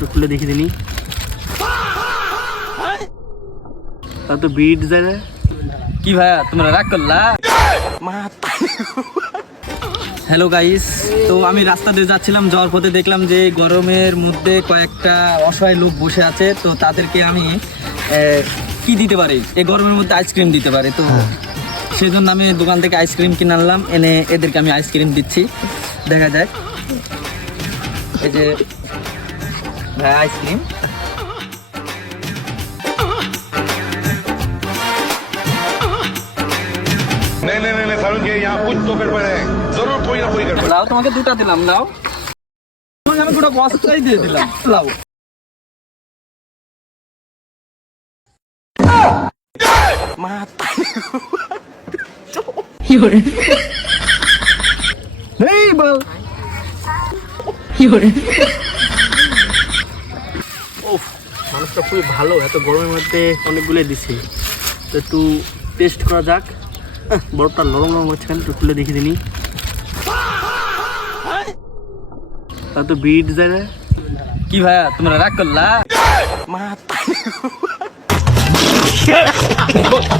তো খুলে দেখি দিনি তা তো বিট যায় না কি ভাইয়া তোমরা রাগ করলা? হ্যালো গাইস, তো আমি রাস্তা দিয়ে যাচ্ছিলাম, যাওয়ার পথে দেখলাম যে গরমের মধ্যে কয়েকটা অসহায় লোক বসে আছে। তো তাদেরকে আমি কি দিতে পারি, এই গরমের মধ্যে আইসক্রিম দিতে পারি। তো সেই জন্য আমি দোকান থেকে আইসক্রিম কিনে আনলাম, এনে এদেরকে আমি আইসক্রিম দিচ্ছি। দেখা যাক, এই যে ভাই আইসক্রিম। नहीं नहीं नहीं सारुण के यहाँ कुछ तो गड़बड़ है जरूर कोई ना कोई गड़बड़। লাও, তোমাকে দুটা দিলাম, লাও। তোমাকে আমি গোটা বস্তাই দিয়ে দিলাম, লাও। এই বল ওফ, মানুষটা খুবই ভালো, এত গরমের মধ্যে অনেকগুলো দিছে। তো একটু টেস্ট করা যাক। বরফটা নরম নরম হচ্ছে, একটু খুলে দেখি দিনি তা তো বিট যায় না। কি ভাইয়া তোমরা রাগ করলা?